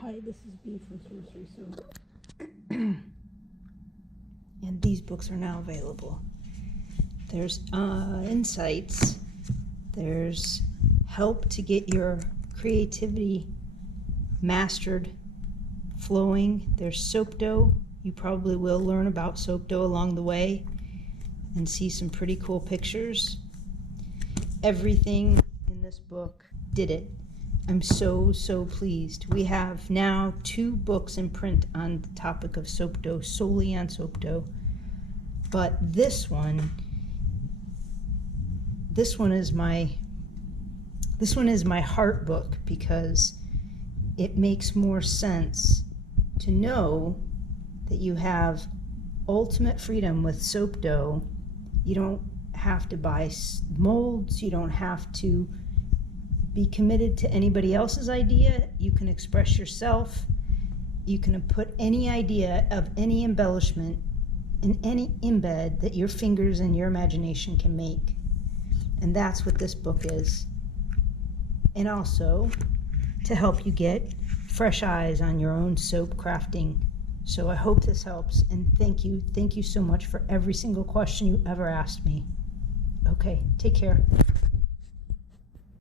Hi, this is B from Sorcery. And these books are now available. There's insights. There's help to get your creativity mastered, flowing. There's soap dough. You probably will learn about soap dough along the way and see some pretty cool pictures. Everything in this book did it. I'm so pleased. We have now 2 books in print on the topic of soap dough, solely on soap dough. But this one is my heart book, because it makes more sense to know that you have ultimate freedom with soap dough. You don't have to buy molds. You don't have to be committed to anybody else's idea. You can express yourself. You can put any idea of any embellishment in any embed that your fingers and your imagination can make. And that's what this book is. And also to help you get fresh eyes on your own soap crafting. So I hope this helps, and thank you so much for every single question you ever asked me. Okay, take care.